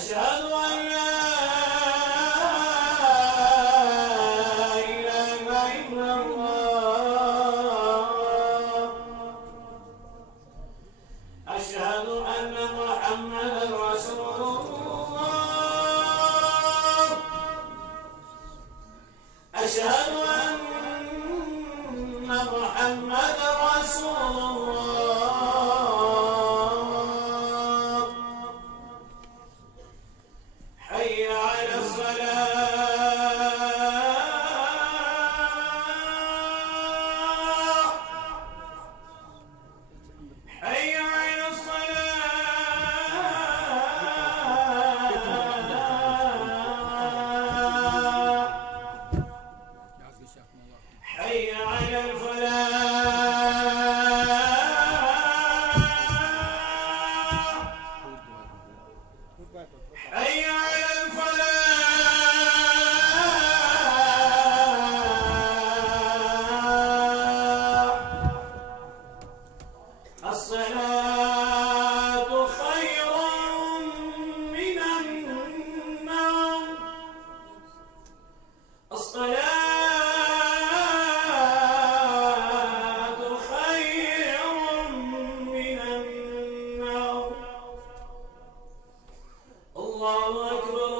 أشهد أن لا إله إلا الله. أشهد أن محمدا رسول الله. أشهد أن محمدا رسول الله. حي على الصلاة. حي على الصلاة. حي على الفلاح. حي على الفلاح. الصلاة خير من النوم. الصلاة خير من النوم. الله أكبر.